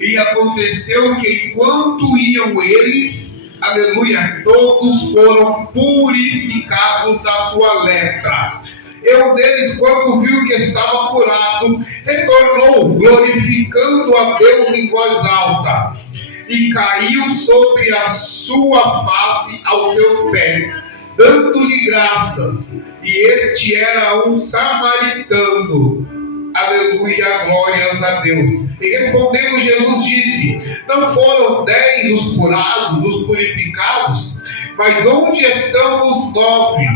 E aconteceu que enquanto iam eles, aleluia, todos foram purificados da sua lepra. E um deles, quando viu que estava curado, retornou, glorificando a Deus em voz alta, e caiu sobre a sua face aos seus pés, dando-lhe graças. E este era um samaritano. Aleluia, glórias a Deus. E respondendo, Jesus disse: não foram 10 os curados, os purificados? Mas onde estão os 9?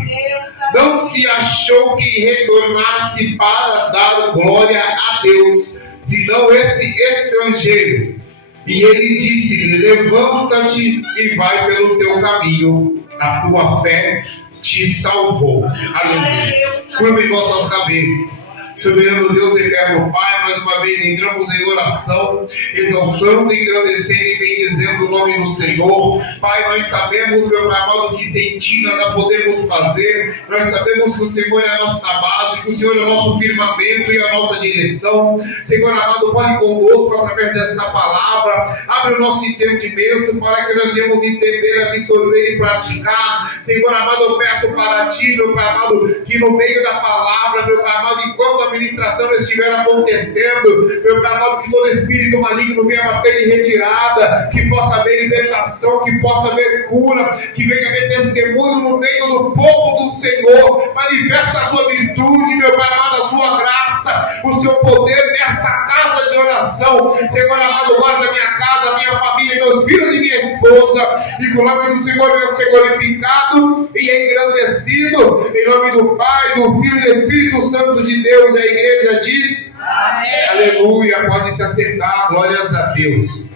Não se achou quem retornasse para dar glória a Deus, senão esse estrangeiro. E ele disse: levanta-te e vai pelo teu caminho, a tua fé te salvou. Aleluia. Curvem vossas cabeças. Soberano Deus, eterno Pai, mais uma vez entramos em oração, exaltando, engrandecendo e bendizendo o nome do Senhor. Pai, nós sabemos, meu Pai amado, que sem Ti nada podemos fazer. Nós sabemos que o Senhor é a nossa base, que o Senhor é o nosso firmamento e a nossa direção. Senhor amado, fale conosco através desta palavra. Abre o nosso entendimento para que nós venhamos entender, absorver e praticar. Senhor amado, eu peço para Ti, meu Pai amado, que no meio da palavra, meu Pai amado, enquanto a ministração estiver acontecendo, meu Pai amado, que todo espírito maligno venha bater em retirada, que possa haver libertação, que possa haver cura, que venha haver testemunho no meio do povo do Senhor. Manifesta a sua virtude, meu Pai amado, a sua graça, o seu poder nesta casa de oração. Senhor amado, guarda minha casa, minha família, meus filhos e minha esposa, e que o nome do Senhor venha ser glorificado e engrandecido, em nome do Pai, do Filho e do Espírito Santo de Deus. A igreja diz: amém. Aleluia. Pode se assentar, glórias a Deus.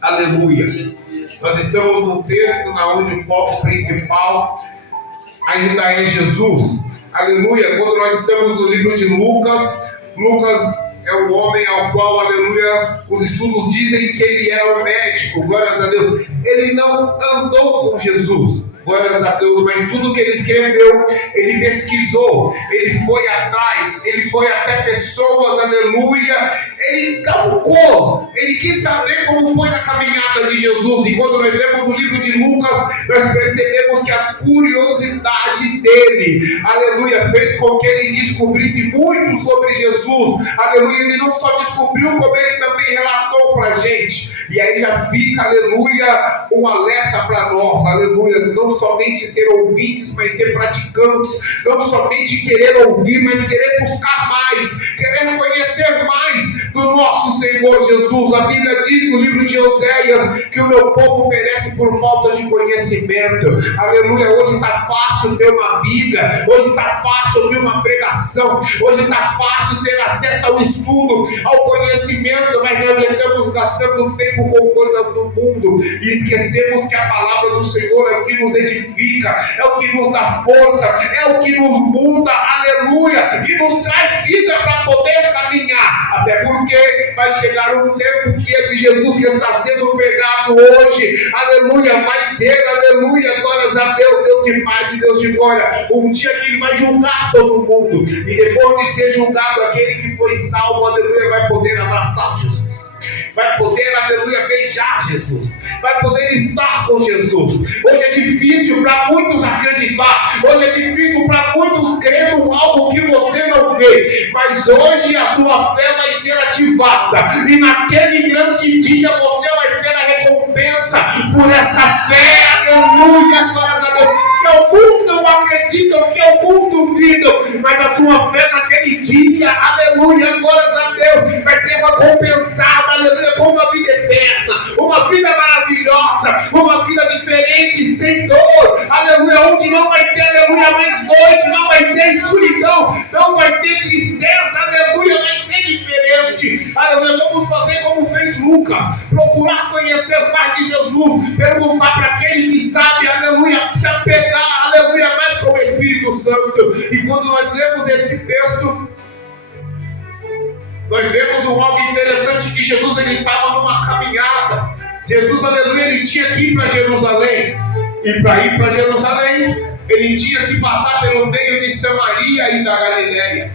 Aleluia. Nós estamos num texto onde o foco principal ainda é Jesus. Aleluia. Quando nós estamos no livro de Lucas, Lucas é o homem ao qual, aleluia, os estudos dizem que ele era um médico, glórias a Deus. Ele não andou com Jesus, glórias a Deus, mas tudo que ele escreveu, ele pesquisou, ele foi atrás, ele foi até pessoas, aleluia, ele cavucou, ele quis saber como foi a caminhada de Jesus. E quando nós lemos o livro de Lucas, nós percebemos que a curiosidade dele, aleluia, fez com que ele descobrisse muito sobre Jesus, aleluia. Ele não só descobriu, como ele também relatou para a gente. E aí já fica, aleluia, um alerta para nós, aleluia, não somente ser ouvintes, mas ser praticantes, não somente querer ouvir, mas querer buscar mais, querer conhecer mais do nosso Senhor Jesus. A Bíblia diz no livro de Oséias que o meu povo perece por falta de conhecimento. Aleluia. Hoje está fácil ter uma Bíblia, hoje está fácil ouvir uma pregação, hoje está fácil ter acesso ao estudo, ao conhecimento, mas nós estamos gastando tempo com coisas do mundo e esquecemos que a palavra do Senhor é o que nos edifica, é o que nos dá força, é o que nos muda, aleluia, e nos traz vida para poder caminhar. Até porque vai chegar um tempo que esse Jesus que está sendo pregado hoje, aleluia, vai ter, aleluia, glórias a Deus, Deus de paz e Deus de glória, um dia que ele vai julgar todo mundo, e depois de ser julgado, aquele que foi salvo, aleluia, vai poder abraçar Jesus, vai poder, aleluia, beijar Jesus, vai poder estar com Jesus. Hoje é difícil para muitos acreditar, hoje é difícil para muitos crer em algo que você não vê, mas hoje a sua fé vai ser ativada, e naquele grande dia você vai ter a recompensa por essa fé, aleluia, glórias a Deus. Que alguns não acreditam, que alguns duvidam, mas a sua fé naquele dia, aleluia, glórias a Deus, vai ser recompensada, aleluia, com uma vida eterna, uma vida maravilhosa, uma vida diferente, sem dor, aleluia, onde não vai ter, aleluia, mais noite, não vai ter escuridão, não vai ter tristeza, aleluia, vai ser diferente, aleluia. Vamos fazer como fez Lucas, procurar conhecer mais de Jesus, perguntar para aquele que sabe, aleluia, se apegar, aleluia, mais com o Espírito Santo. E quando nós lemos esse texto, nós vemos algo interessante, que Jesus ele estava numa caminhada. Jesus, aleluia, ele tinha que ir para Jerusalém. E para ir para Jerusalém, ele tinha que passar pelo meio de Samaria e da Galileia.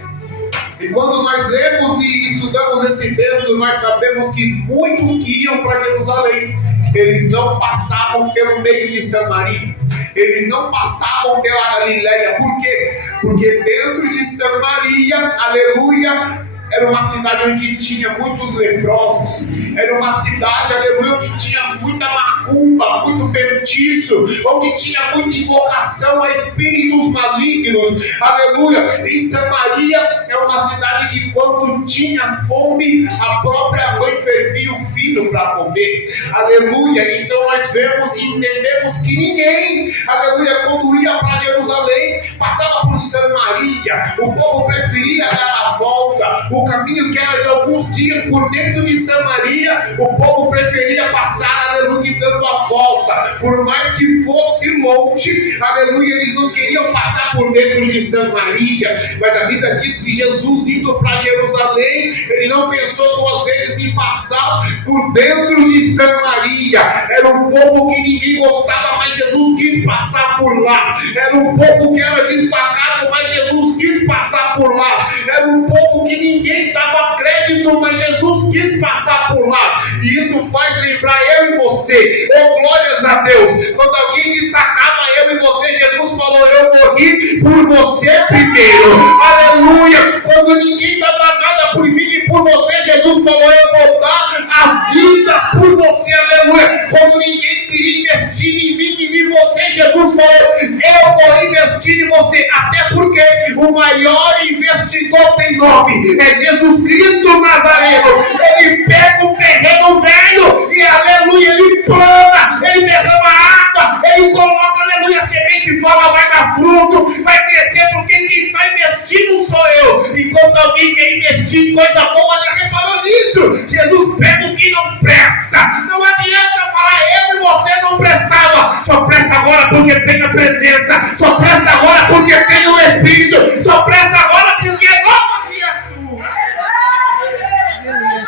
E quando nós lemos e estudamos esse texto, nós sabemos que muitos que iam para Jerusalém, eles não passavam pelo meio de Samaria, eles não passavam pela Galileia. Por quê? Porque dentro de Samaria, aleluia, era uma cidade onde tinha muitos leprosos, era uma cidade, aleluia, onde tinha muita macumba, muito feitiço, onde tinha muita invocação a espíritos malignos, aleluia. Em Samaria é uma cidade que quando tinha fome, a própria mãe fervia o filho para comer, aleluia. Então nós vemos e entendemos que ninguém, aleluia, quando ia para Jerusalém, passava por Samaria. O povo preferia dar a volta, o caminho que era de alguns dias por dentro de Samaria, o povo preferia passar, aleluia, dando a volta, por mais que fosse longe, aleluia, eles não queriam passar por dentro de Samaria. Mas a Bíblia diz que Jesus, indo para Jerusalém, ele não pensou duas vezes em passar por dentro de Samaria. Era um povo que ninguém gostava, mas Jesus quis passar por lá. Era um povo que era destacado, mas Jesus quis passar por lá. Era um povo que ninguém dava crédito, mas Jesus quis passar por lá. E isso faz lembrar eu e você. Oh, glórias a Deus. Quando alguém destacava eu e você, Jesus falou: eu morri por você primeiro. Aleluia. Quando ninguém dava nada por mim e por você, Jesus falou: eu vou dar a vida por você. Aleluia. Quando ninguém queria investir em mim e em você, Jesus falou: eu vou investir em você. Até porque o maior investidor tem nome, é Jesus Cristo Nazareno. Ele pega o terreno velho e, aleluia, ele planta, ele derrama água, ele coloca, aleluia, a semente fala, vai dar fruto, vai crescer, porque quem está investindo sou eu. E quando alguém quer investir em coisa boa, já reparou nisso? Jesus pega o que não presta. Não adianta falar eu e você não prestava. Só presta agora porque tem a presença, só presta agora porque tem o Espírito, só presta agora porque é nova criatura.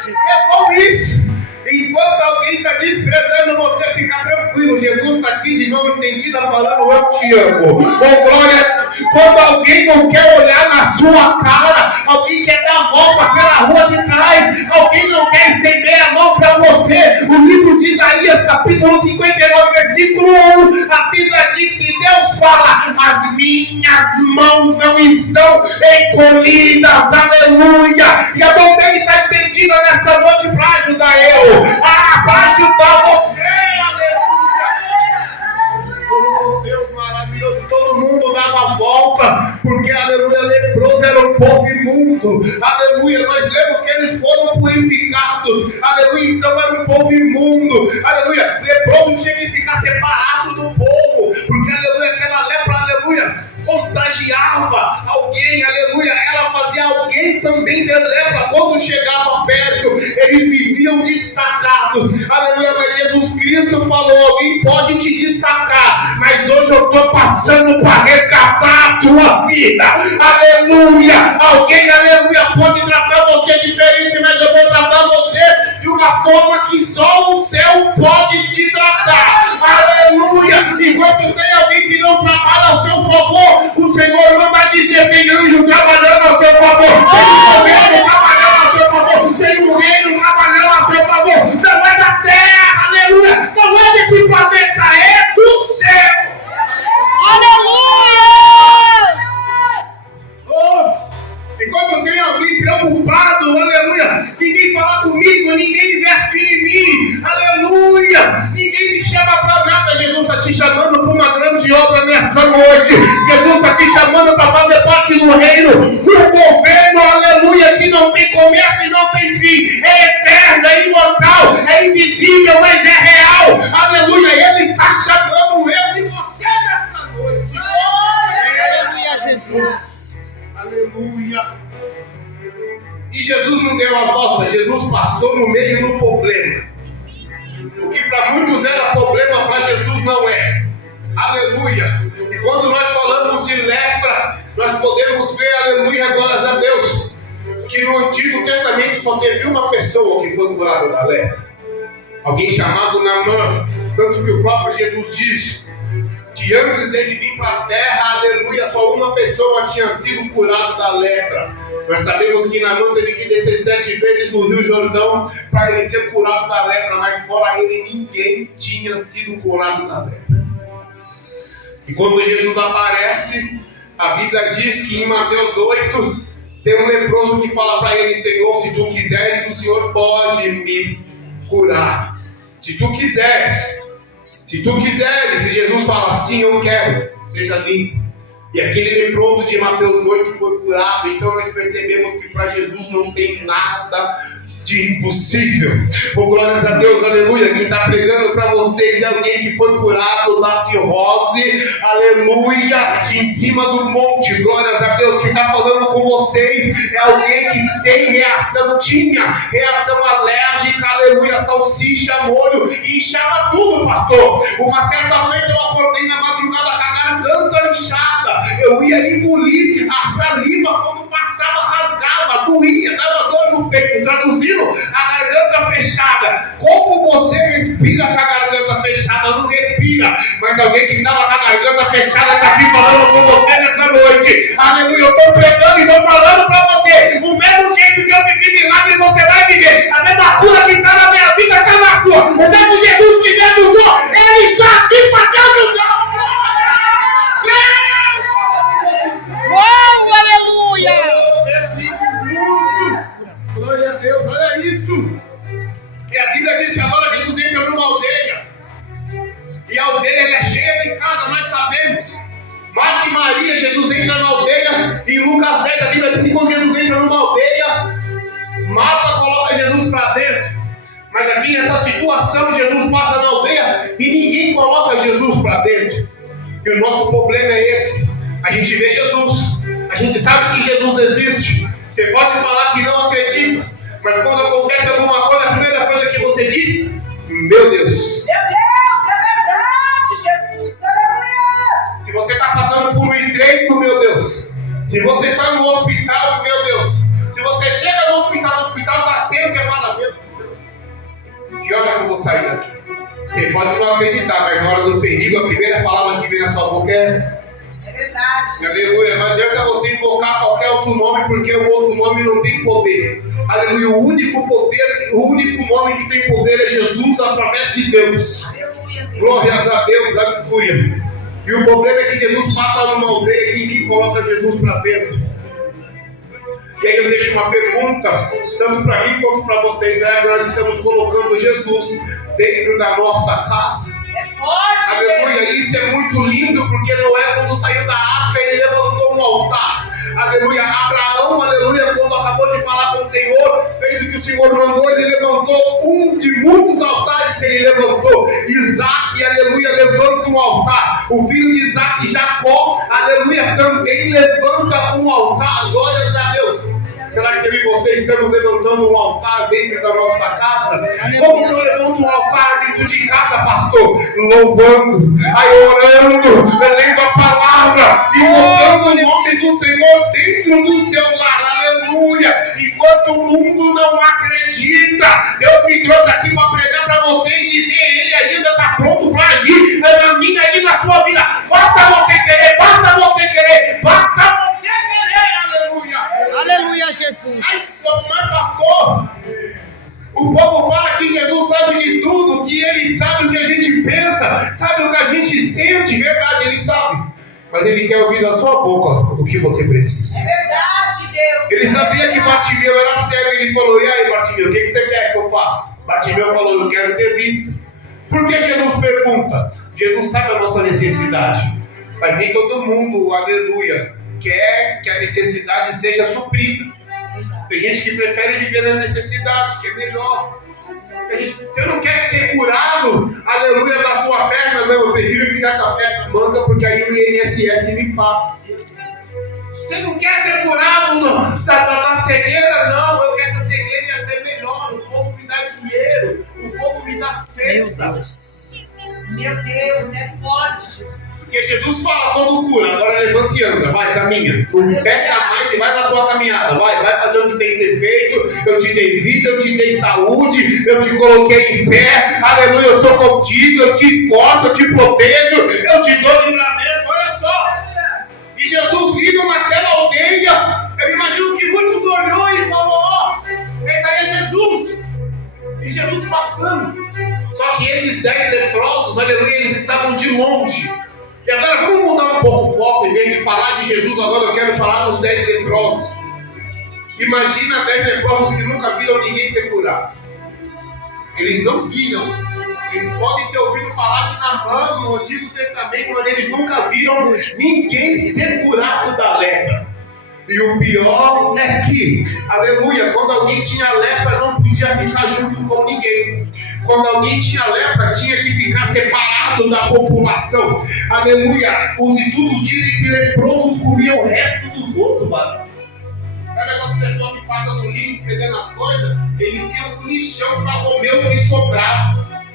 É bom isso. Enquanto alguém está desprezando você, fica tranquilo. Jesus está aqui de mão estendida falando: eu te amo. Oh, glória. Quando alguém não quer olhar na sua cara, alguém quer dar a volta pela rua de trás, alguém não quer estender a mão para você. O livro de Isaías, capítulo 59, versículo 1, a Bíblia diz que Deus fala: as minhas mãos não estão encolhidas, aleluia. E a mão dele está estendida nessa noite para ajudar eu, para ajudar você, aleluia. Oh, Deus maravilhoso. Todo mundo dava a volta, porque, aleluia, leproso era um povo imundo, aleluia. Nós lemos que eles foram purificados, aleluia. Então era um povo imundo, aleluia. Leproso tinha que ficar separado do povo, porque, aleluia, aquela lepra, aleluia, contagiava alguém, aleluia. Ela fazia alguém também ter lepra. Quando chegava perto, eles viviam destacados, aleluia. Mas Jesus Cristo falou: alguém pode te destacar, mas hoje eu estou passando para resgatar a tua vida, aleluia. Alguém, aleluia, pode tratar você diferente, mas eu vou tratar você de uma forma que só o céu pode te tratar, aleluia. Enquanto tem alguém que não trabalha ao seu favor, o Senhor manda dizer: tem anjo trabalhando ao seu favor, tem governo trabalhando ao seu favor, tem um reino trabalhando ao seu favor. Não é da terra, aleluia, não é desse planeta, é do céu. Aleluia! Oh, enquanto tem alguém preocupado, aleluia, ninguém fala comigo, ninguém investe em mim, aleluia, ninguém me chama para nada. Jesus está te chamando para uma grande obra nessa noite. Jesus está te chamando para fazer parte do reino, do governo, aleluia, que não tem começo e não tem fim, é eterno, é imortal, é invisível, mas é real, aleluia. Ele está chamando eu e você nessa noite. Aleluia, Jesus. Aleluia. E Jesus não deu a volta, Jesus passou no meio do problema. O que para muitos era problema, para Jesus não é. Aleluia. E quando nós falamos de lepra, nós podemos ver, aleluia, glórias a Deus, que no Antigo Testamento só teve uma pessoa que foi curada da lepra. Alguém chamado Naamã. Tanto que o próprio Jesus diz que que antes dele vir para a terra, aleluia, só uma pessoa tinha sido curada da lepra. Nós sabemos que Naamã teve que descer 7 vezes no Rio Jordão para ele ser curado da lepra, mas fora ele ninguém tinha sido curado da lepra. E quando Jesus aparece, a Bíblia diz que em Mateus 8, tem um leproso que fala para ele: Senhor, se tu quiseres, o Senhor pode me curar. Se tu quiseres, e Jesus fala: sim, eu quero, seja limpo. E aquele leproso de Mateus 8 foi curado. Então nós percebemos que para Jesus não tem nada de impossível. Oh, glórias a Deus, aleluia. Quem está pregando para vocês é alguém que foi curado da cirrose, aleluia, em cima do monte. Glórias a Deus. Quem está falando com vocês é alguém que tem tinha reação alérgica, aleluia, salsicha, molho, e inchava tudo, pastor. Uma certa feita eu acordei na madrugada com a garganta inchada. Eu ia engolir a saliva, quando passava rasgava, doía, dava dor no peito. Traduzindo, a garganta fechada. Como você respira com a garganta fechada? Não respira. Mas alguém que estava com a garganta fechada está aqui falando com você nessa noite. Aleluia, eu estou pregando e estou falando para você. O mesmo jeito que eu vivi milagre, você vai viver. A mesma cura que está na minha vida está na sua. O mesmo Jesus que me ajudou, Ele está aqui para te ajudar. Oh, aleluia! Glória a Deus, olha isso. E a Bíblia diz que agora Jesus entra numa aldeia. E a aldeia é cheia de casa, nós sabemos. Marta e Maria, Jesus entra na aldeia. E em Lucas 10 a Bíblia diz que quando Jesus entra numa aldeia, Marta coloca Jesus para dentro. Mas aqui nessa situação, Jesus passa na aldeia e ninguém coloca Jesus para dentro. E o nosso problema é esse. A gente vê Jesus, a gente sabe que Jesus existe. Você pode falar que não acredita, mas quando acontece alguma coisa, a primeira coisa que você diz: meu Deus. Meu Deus, é verdade, Jesus, aleluia. Se você está passando por um estreito, meu Deus. Se você está no hospital, meu Deus. Se você chega no hospital está cedo, você fala: meu Deus, que hora que eu vou sair daqui? Você pode não acreditar, mas na hora do perigo, a primeira palavra que vem na sua boca é essa. Verdade. Aleluia, não adianta você invocar qualquer outro nome, porque o outro nome não tem poder. Aleluia, o único nome que tem poder é Jesus através de Deus. Aleluia. Glórias a Deus, aleluia. E o problema é que Jesus passa numa aldeia e ninguém coloca Jesus para dentro. E aí eu deixo uma pergunta, tanto para mim quanto para vocês. Nós estamos colocando Jesus dentro da nossa casa. É forte, aleluia, Deus. Isso é muito lindo, porque Noé, quando saiu da arca, ele levantou um altar. Aleluia, Abraão, aleluia, quando acabou de falar com o Senhor, fez o que o Senhor mandou, ele levantou um de muitos altares que ele levantou. Isaac, aleluia, levanta um altar. O filho de Isaac, Jacó, aleluia, também levanta um altar. Glórias a Deus. Será que eu e você estamos levantando um altar dentro da nossa casa? Como eu levanto um altar dentro de casa, pastor? Louvando, orando, lendo a palavra, invocando o nome do Senhor dentro do seu lar. Aleluia! Enquanto o mundo não acredita, Deus me trouxe aqui para pregar para você e dizer: Ele ainda está pronto para agir na minha e na sua vida. Basta você querer, basta você querer, basta você querer. Aleluia! Aleluia, Jesus. Mas, pastor, o povo fala que Jesus sabe de tudo, que Ele sabe o que a gente pensa, sabe o que a gente sente. Verdade, Ele sabe. Mas Ele quer ouvir da sua boca o que você precisa. É verdade, Deus. Ele sabia que Bartimeu era cego. Ele falou: e aí, Bartimeu, o que você quer que eu faça? Bartimeu falou: eu quero ter vista. Por que Jesus pergunta? Jesus sabe a nossa necessidade. Mas nem todo mundo, aleluia, quer que a necessidade seja suprida. Tem gente que prefere viver na necessidade, que é melhor. Você não quer ser curado, aleluia, da sua perna? Não, eu prefiro ficar com a perna manca, porque aí o INSS me paga. Você não quer ser curado da cegueira? Não, eu quero essa cegueira e até melhor. O povo me dá dinheiro, o povo me dá cesta. Meu Deus, é forte, Jesus. Porque Jesus fala quando cura: agora levanta e anda, vai, caminha. Não peca mais, assim, vai na sua caminhada, vai fazer o que tem que ser feito. Eu te dei vida, eu te dei saúde, eu te coloquei em pé, aleluia, eu sou contigo, eu te esforço, eu te protejo, eu te dou livramento, olha só. E Jesus vindo naquela aldeia, eu imagino que muitos olhou e falou, ó, esse aí é Jesus. E Jesus passando. Só que esses 10 leprosos, aleluia, eles estavam de longe. E agora vamos mudar um pouco o foco. Em vez de falar de Jesus, agora eu quero falar dos 10 leprosos. Imagina 10 leprosos que nunca viram ninguém ser curado. Eles não viram. Eles podem ter ouvido falar de Naamã no Antigo Testamento, mas eles nunca viram ninguém ser curado da lepra. E o pior é que, aleluia, quando alguém tinha lepra, não podia ficar junto com ninguém. Quando alguém tinha lepra, tinha que ficar separado da população. Aleluia. Os estudos dizem que leprosos comiam o resto dos outros, mano. Sabe essas pessoas que passam no lixo pegando as coisas? Eles iam no lixão para comer o que sobrava.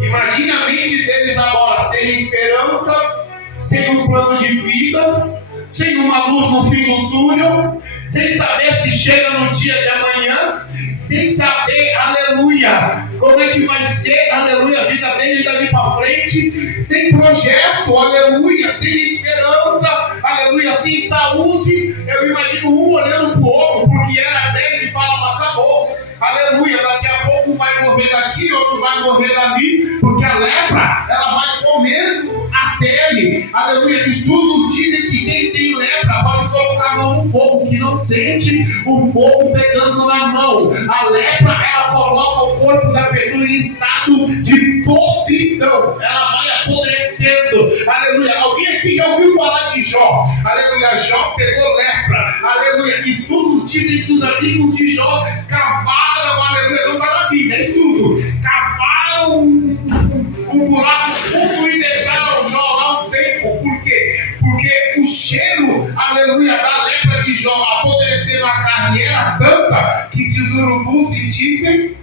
Imagina a mente deles agora, sem esperança, sem um plano de vida, sem uma luz no fim do túnel, sem saber se chega no dia de amanhã, sem saber, aleluia, como é que vai ser, aleluia, a vida dele dali para frente, sem projeto, aleluia, sem esperança, aleluia, sem saúde. Eu imagino um olhando para o outro, porque era 10 e falava, acabou, aleluia, daqui a pouco vai morrer daqui, outro vai morrer dali, porque a lepra, ela vai comendo a pele, aleluia. Estudos dizem que quem tem lepra pode colocar a mão no fogo, que não sente o fogo pegando na mão. A lepra, ela coloca o corpo da pessoa em estado de podridão, ela vai apodrecendo, aleluia. Alguém aqui já ouviu falar de Jó? Aleluia, Jó pegou lepra, aleluia. Estudos dizem que os amigos de Jó cavaram, aleluia, não está na Bíblia, é estudo, cavaram um buraco fundo e deixaram Jó lá um tempo. Por quê? Porque o cheiro, aleluia, da lepra de Jó apodrecendo a carne era tanta que se os urubus sentissem,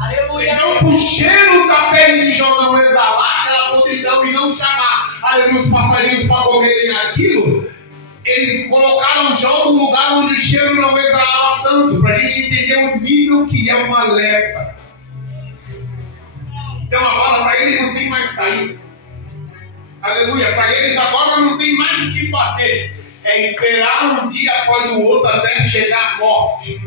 aleluia, então o cheiro da pele de Jó não exalar aquela podridão e não chamar, aleluia, os passarinhos para comerem aquilo, eles colocaram Jó num lugar onde o cheiro não exalava tanto, para a gente entender o nível que é uma lepra. Então agora para eles não tem mais saída. Aleluia, para eles agora não tem mais o que fazer. É esperar um dia após o outro até chegar a morte.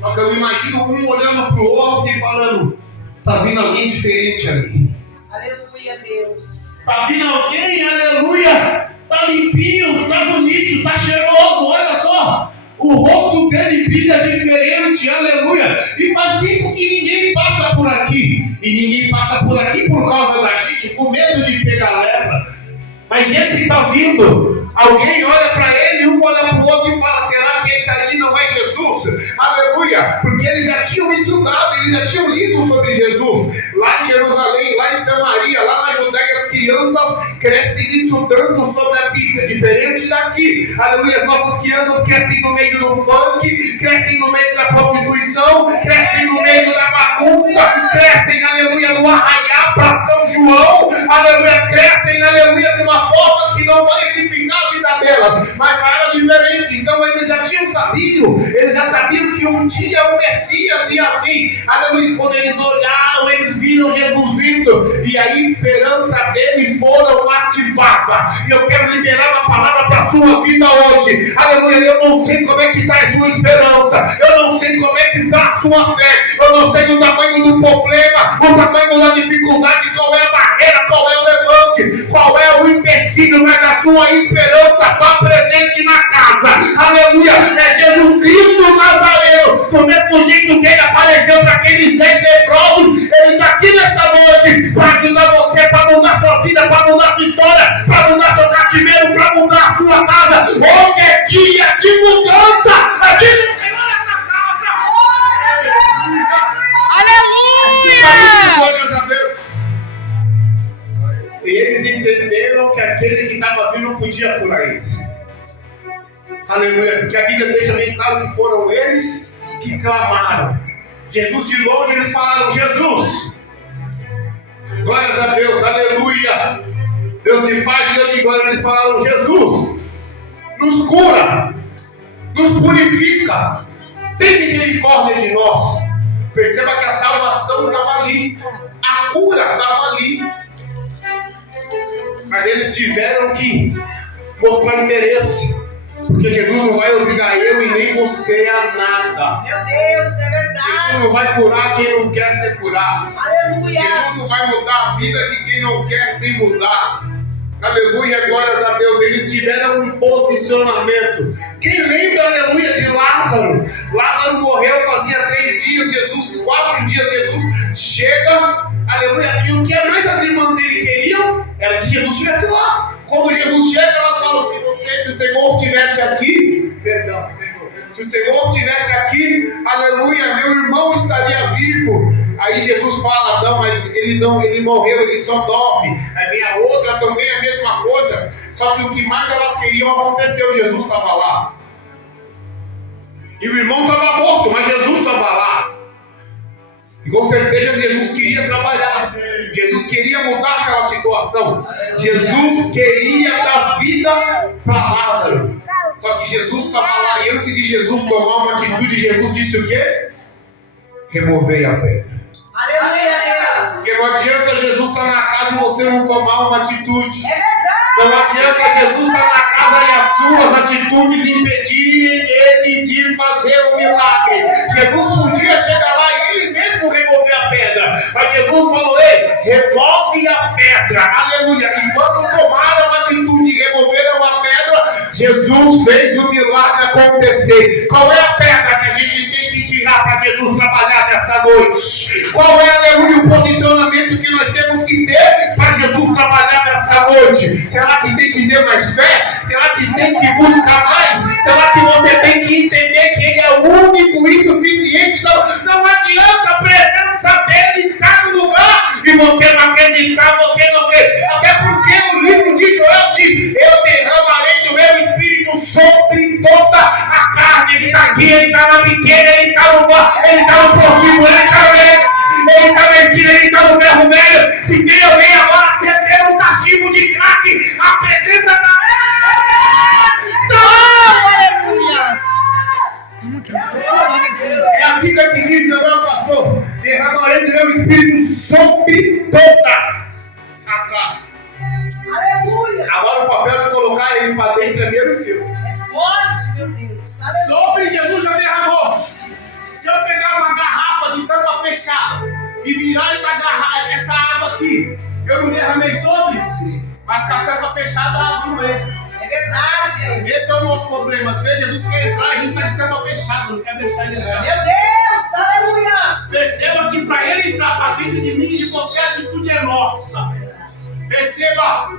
Só que eu imagino um olhando para o outro e falando, está vindo alguém diferente ali. Aleluia, Deus. Está vindo alguém, aleluia, está limpinho, está bonito, está cheiroso, olha só. O rosto dele brilha diferente, aleluia. E faz tempo que ninguém passa por aqui. E ninguém passa por aqui por causa da gente, com medo de pegar lepra. Mas esse está vindo. Alguém olha para ele, um olha para o outro e fala, será que esse aí não é Jesus? Aleluia. Porque eles já tinham estudado, eles já tinham lido sobre Jesus. Lá em Jerusalém, lá em Samaria, lá na Judéia, as crianças crescem estudando sobre a Bíblia. Diferente daqui. Aleluia. Nossas crianças crescem no meio do funk, crescem no meio da prostituição, crescem no meio da bagunça, crescem, aleluia, no arraiá para São João, aleluia, crescem, aleluia, de uma forma que não vai edificar a vida dela, mas era diferente. Então eles já tinham sabido, eles já sabiam que um dia o Messias ia vir, aleluia. Quando eles olharam, eles viram Jesus vindo, e a esperança deles foram ativada. E eu quero liberar uma palavra para a sua vida hoje, aleluia. Eu não sei como é que está a sua esperança, eu não sei como é que está a sua fé, eu não sei o tamanho do problema, o tamanho da dificuldade, qual é a barreira, qual é o levante, qual é o empecilho, mas a sua esperança está presente na casa, aleluia. É Jesus Cristo Nazareno. Do mesmo jeito que ele apareceu para aqueles 10 leprosos, ele está aqui nessa noite para ajudar você, para mudar sua vida, para mudar sua história, para mudar seu cativeiro, para mudar a sua casa. Hoje é dia de mudança. Aqui no Senhor nessa casa. Aleluia! E eles entenderam que aquele que estava vindo não podia curar eles. Aleluia, porque a Bíblia deixa bem claro que foram eles que clamaram. Jesus de longe, eles falaram, Jesus. Glórias a Deus, aleluia. Deus de paz, Deus de glória, eles falaram, Jesus. nos cura, nos purifica, tem misericórdia de nós. Perceba que a salvação estava ali, a cura estava ali, mas eles tiveram que mostrar interesse, porque Jesus não vai obrigar eu e nem você a nada. Meu Deus, é verdade. Jesus não vai curar quem não quer ser curado. Aleluia. Jesus não vai mudar a vida de quem não quer se mudar. Aleluia, glórias a Deus. Eles tiveram um posicionamento. Quem lembra, aleluia, de Lázaro? Lázaro morreu fazia 3 dias, Jesus, 4 dias, Jesus chega, aleluia. E o que mais as irmãs dele queriam era que Jesus estivesse lá. Quando Jesus chega, elas falam: se o Senhor estivesse aqui, perdão, Senhor, se o Senhor estivesse aqui, aleluia, meu irmão estaria vivo. Aí Jesus fala: não, mas ele morreu, ele só dorme. Aí vem a outra também, a mesma coisa. Só que o que mais elas queriam aconteceu, Jesus estava lá. E o irmão estava morto, mas Jesus estava lá. E com certeza Jesus queria trabalhar. Jesus queria mudar aquela situação. Jesus queria dar vida para Lázaro. Só que Jesus estava lá, e antes de Jesus tomar uma atitude, Jesus disse o quê? Removei a pedra. Aleluia, Deus. Porque não adianta Jesus estar na casa e você não tomar uma atitude. É verdade. Não adianta Jesus estar na casa e as suas atitudes impedirem ele de fazer o milagre. Jesus podia chegar lá e ele mesmo remover a pedra. Mas Jesus falou: ei, remove a pedra. Aleluia. E quando tomaram a atitude e removeram a pedra, Jesus fez o milagre acontecer. Qual é a pedra que a gente tem que tirar para Jesus trabalhar nessa noite? Qual é, aleluia, o posicionamento que nós temos que ter para Jesus trabalhar nessa noite? Será que tem que ter mais fé? Será que tem que buscar mais? Será que você tem que entender que Ele é o único e suficiente? Não adianta a presença dEle estar no lugar e você não acreditar, você não crer. Até porque o livro de Joel diz: eu derramarei do meu espírito sobre toda a carne. Ele está aqui, Ele está na biqueira, Ele está no bar, Ele está no prostíbulo, Ele está no meio. Ele está na esquina, Ele está no ferro velho. Se tem alguém agora acender um cachimbo de crack, a presença da... Aleluia. É a Bíblia que diz, meu pastor: derramarei do meu espírito sobre toda a carne. Aleluia. Agora o papel de colocar ele para dentro é meu e seu. É forte, meu Deus. Aleluia. Sobre Jesus já derramou. Se eu pegar uma garrafa de tampa fechada e virar essa água aqui, eu não derramei sobre? Sim. Mas com a tampa fechada, a água não entra. É verdade. Esse é o nosso problema. Porque Jesus quer entrar, a gente está de tampa fechada, não quer deixar ele entrar. Meu Deus, aleluia. Perceba que para ele entrar para dentro de mim e de você, a atitude é nossa. Perceba.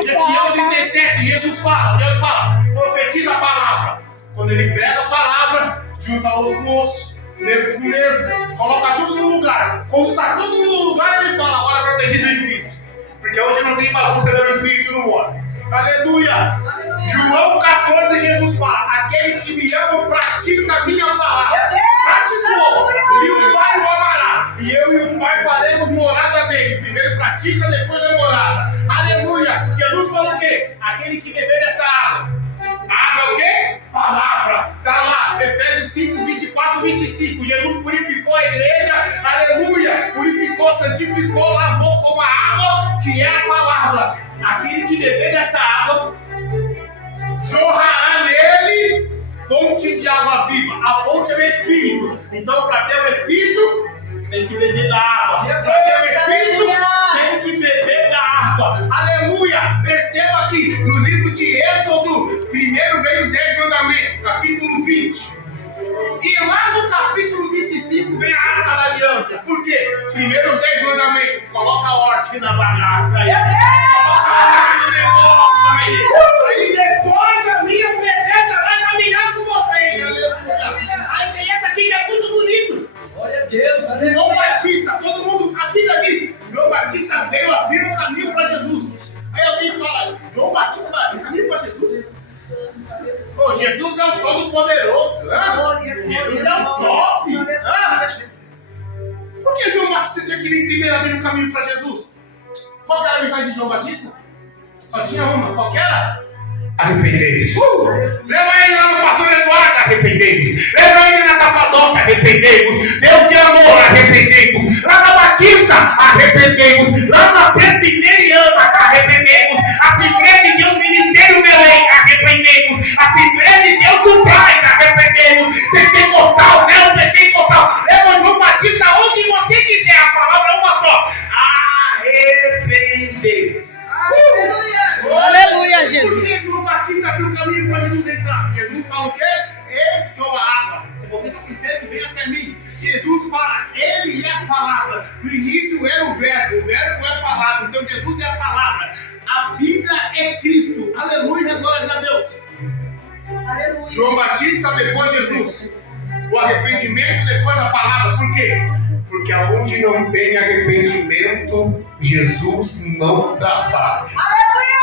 Ezequiel 37, Jesus fala, Deus fala: profetiza a palavra. Quando ele prega a palavra, junta os moços, nervo com nervo, coloca tudo no lugar. Quando está tudo no lugar, ele fala: agora profetiza o Espírito. Porque onde não tem bagunça, meu Espírito não mora. Aleluia! João 14, Jesus fala: aqueles que me amam praticam a minha palavra. Praticou, e o Pai o amará. E eu e o Pai faremos morada nele. Primeiro pratica, depois é morada. Aleluia! Jesus falou o quê? Aquele que beber dessa água. A água é o quê? Palavra. Está lá, Efésios 5, 24, 25. Jesus purificou a igreja. Aleluia! Purificou, santificou, lavou com a água, que é a palavra. Aquele que beber dessa água, jorrará nele fonte de água viva. A fonte é o Espírito. Então, para ter o Espírito, tem que beber da água. Para ter o Espírito, tem que beber da água. Aleluia! Perceba aqui, no livro de Êxodo, primeiro vem os 10 mandamentos, capítulo 20. E lá no capítulo 25 vem a Arca da Aliança. Por quê? Primeiro os 10 mandamentos. Coloca a ordem na bagaça aí. Coloca o negócio aí. Aí depois a minha presença vai caminhar com vocês. Aleluia. Aí tem essa aqui que é muito bonito. Glória a Deus. João Batista, todo mundo, a Bíblia diz: João Batista veio abrir o caminho para Jesus. Aí alguém fala: João Batista vai abrir o caminho para Jesus? Oh, Jesus é o Todo-Poderoso. Jesus é o top. Por que João Batista tinha que vir primeiro abrir um caminho para Jesus? Qual era a mensagem de João Batista? Só tinha uma. Qual que era? arrependei-vos. Leva ele lá no pastor Eduardo, arrependei-vos. Leva ele na Capadócia, arrependei-vos. Deus de amor, arrependei-vos. Lá na Batista, arrependei-vos. Lá na Presbiteriana, arrependei-vos. Assembleia de Deus Ministério Belém, arrependei-vos. Assembleia de Deus do Pai, arrependei-vos. Pentecostal, Pentecostal. Leva o João Batista onde você quiser, a palavra é uma só. Arrependei-vos. Aleluia, Jesus. Por que João Batista abriu o caminho para Jesus entrar? Jesus fala o quê? Eu sou a água. Se você está sincero, vem até mim. Jesus fala, ele é a palavra. No início era o verbo é a palavra. Então Jesus é a palavra. A Bíblia é Cristo. Aleluia, glórias a Deus. Aleluia. João Batista depois Jesus. O arrependimento depois da palavra. Por quê? Porque aonde não tem arrependimento, Jesus não trabalha. Aleluia!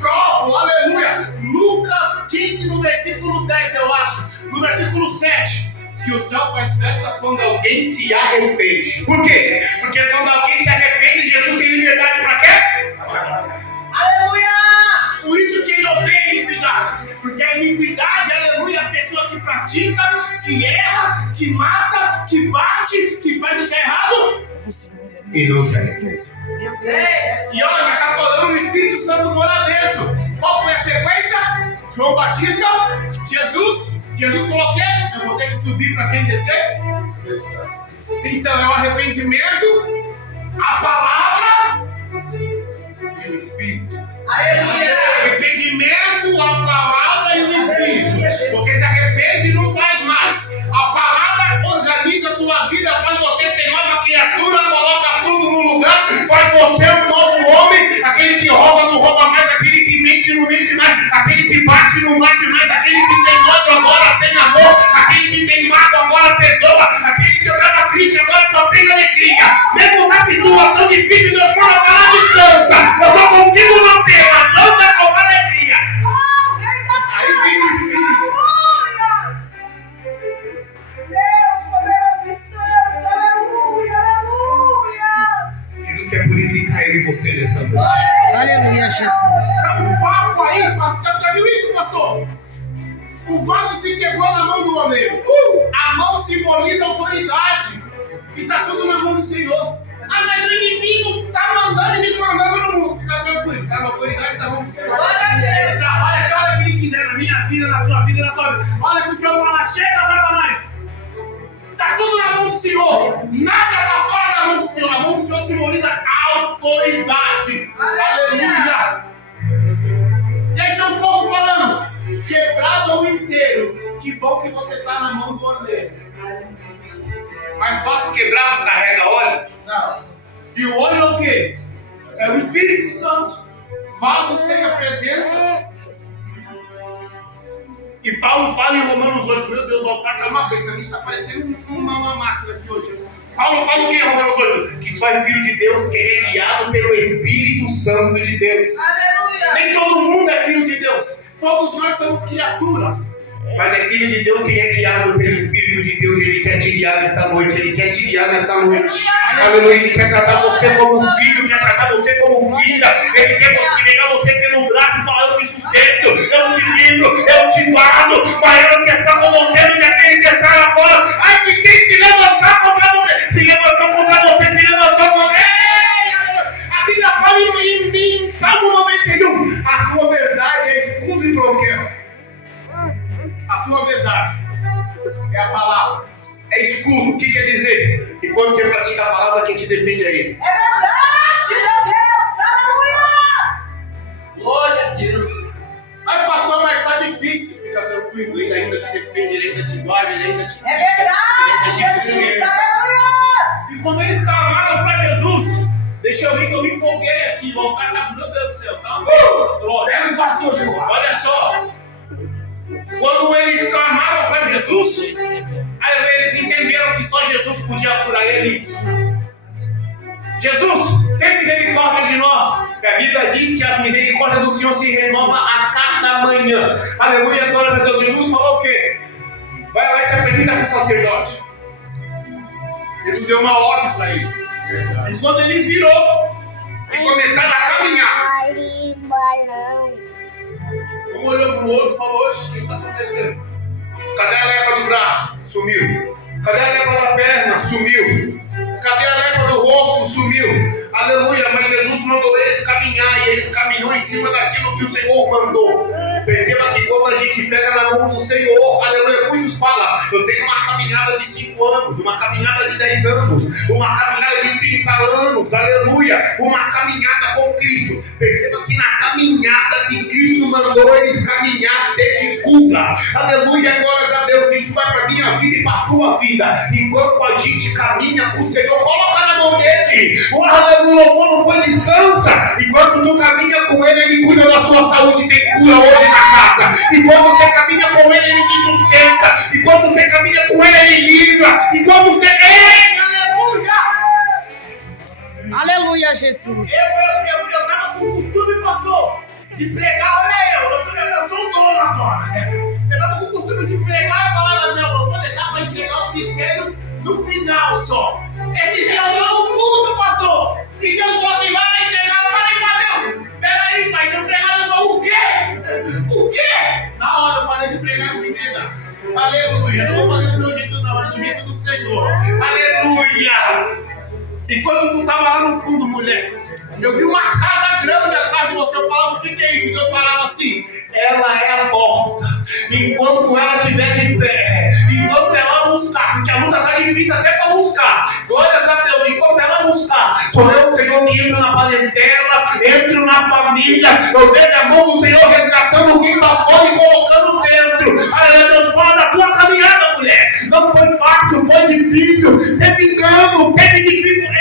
Provo, aleluia. Lucas 15, no versículo 10, eu acho. No versículo 7. Que o céu faz festa quando alguém se arrepende. Por quê? Porque quando alguém se arrepende, Jesus tem liberdade para quê? Aleluia! Por isso que ele odeia a iniquidade. Porque a iniquidade, aleluia, é a pessoa que pratica, que erra, que mata, que bate, que faz o que é errado e não se arrepende. Meu Deus. E olha, está falando o Espírito Santo mora dentro. Qual foi a sequência? João Batista, Jesus. Jesus falou o quê? Eu vou ter que subir para quem descer? Então é o arrependimento, a palavra e o Espírito. Aleluia! Arrependimento, a palavra e o Espírito. Porque se arrepende não faz mais. A palavra organiza a tua vida, faz você ser nova criatura, coloca tudo no lugar, faz você um novo homem. Aquele que rouba não rouba mais, aquele que mente não mente mais, aquele que bate não bate mais, aquele que tem ódio agora tem amor, aquele que tem mágoa agora perdoa, aquele que estava triste agora só tem alegria. Mesmo na situação difícil, meu irmão, agora descansa. Eu só consigo manter, mas não dá com alegria. Aí vem o Espírito. Deus poderoso e santo, aleluia, aleluia. Jesus quer purificar ele e você nessa noite. Aleluia, Jesus. Tá um papo aí, pastor. Já viu isso, pastor? O vaso se quebrou na mão do oleiro. A mão simboliza autoridade. E tá tudo na mão do Senhor. Ah, mas o inimigo tá mandando e desmandando no mundo. Fica tranquilo, tá na autoridade da mão do Senhor. Ele trabalha a hora que ele quiser, na minha vida, na sua vida, na sua vida. Olha que o Senhor fala, chega, Satanás. Tá tudo na mão do Senhor. Nada tá fora da mão do Senhor. A mão do Senhor simboliza autoridade. Aleluia. E aí tem um povo falando, quebrado ou inteiro, que bom que você tá na mão do oleiro. Mais fácil quebrado carrega óleo? Não. E o óleo é o quê? É o Espírito Santo. Vaso sem a presença. E Paulo fala em Romanos 8, meu Deus, o altar está uma besta, está parecendo uma máquina aqui hoje. Paulo fala o que em Romanos 8? Que só é filho de Deus quem é guiado pelo Espírito Santo de Deus. Aleluia. Nem todo mundo é filho de Deus. Todos nós somos criaturas. Mas é filho de Deus quem é guiado pelo Espírito de Deus. Ele quer te guiar nessa noite. Ele quer te guiar nessa noite. Aleluia. Ele quer tratar você como um filho. Quer tratar você como filha. Ele quer pegar você pelo braço e falar, eu te sustento, eu te livro, eu te guardo. O maior que está com você não quer que ele está lá fora. Ai de quem se levantar contra você. Se levantou contra você, se levantou contra você. A Bíblia fala em Salmo 91. A sua verdade é escudo e bloqueio. A sua verdade é a palavra, é escudo. O que quer dizer? E quando você pratica a palavra, quem te defende é ele. É verdade, meu Deus, aleluia. Glória a Deus. Ai, pastor, mas está difícil. Fica tranquilo, ele ainda te defende, ele ainda te guarda, ele ainda te... É verdade, Jesus, aleluia. E quando eles clamaram para Jesus, deixa eu ver que eu me empolguei aqui. O altar tá, meu Deus do céu, tá? Glória, pastor João. Olha só. Quando eles clamaram para Jesus, aí eles entenderam que só Jesus podia curar eles. Jesus, tem misericórdia de nós. A Bíblia diz que as misericórdias do Senhor se renovam a cada manhã. Aleluia, glória a Deus. Jesus falou o quê? Vai lá e se apresenta para o sacerdote. Jesus deu uma ordem para ele. E quando ele virou e começaram a caminhar, Um olhou pro outro e falou: oxe, o que está acontecendo? Cadê a lepra do braço? Sumiu. Cadê a lepra da perna? Sumiu. Cadê a lepra do rosto? Sumiu. Aleluia, mas Jesus mandou eles caminhar e eles caminhou em cima daquilo que o Senhor mandou. Perceba que quando a gente pega na mão do Senhor, aleluia, muitos falam: eu tenho uma caminhada de 5 anos, uma caminhada de 10 anos, uma caminhada de 30 anos, aleluia, uma caminhada com Cristo. Perceba que na caminhada que Cristo mandou eles caminhar, teve cura. Aleluia, glórias a Deus. Isso vai para a minha vida e para a sua vida. Enquanto a gente caminha com o Senhor, coloca na mão dele. O louvor não foi descansa. Enquanto tu caminha com ele, ele cuida da sua saúde, tem cura hoje na casa. Enquanto você caminha com ele, ele te sustenta. Enquanto você caminha com ele, ele livra. Enquanto você... Ei, aleluia! Aleluia, Jesus. Eu estava com o costume, pastor, de pregar. Olha eu sou o dono agora. Eu estava com o costume de pregar e falar: não, eu vou deixar para entregar o mistério no final só. Esse dia eu dou no mundo, pastor. E Deus falou assim: vai entregar. Eu falei para Deus: peraí, pai, se eu pregar, Deus falou: o quê? O quê? Na hora eu parei de pregar e fui entregar. Aleluia. Não vou fazer do meu jeito, não. É do jeito do Senhor. Aleluia. Enquanto tu estava lá no fundo, mulher, eu vi uma casa grande atrás de você. Eu falava: o que é isso? Deus falava assim: ela é a porta. Enquanto ela estiver de pé, enquanto ela buscar, porque a luta está difícil até para buscar. Glórias a Deus. Enquanto ela buscar, sou eu, o Senhor, que entro na parentela, entro na família. Eu vejo a mão do Senhor resgatando quem está fora e colocando dentro. Aleluia. Deus fala da tua caminhada, mulher. Não foi fácil, foi difícil. Teve dano, teve dificuldade.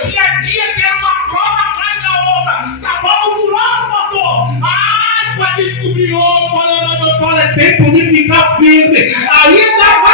Tinha dia que era uma prova atrás da outra. Tapava um buraco, pastor. Ai, para descobrir outro. Olha, Deus fala: é tempo de ficar firme. Ainda vai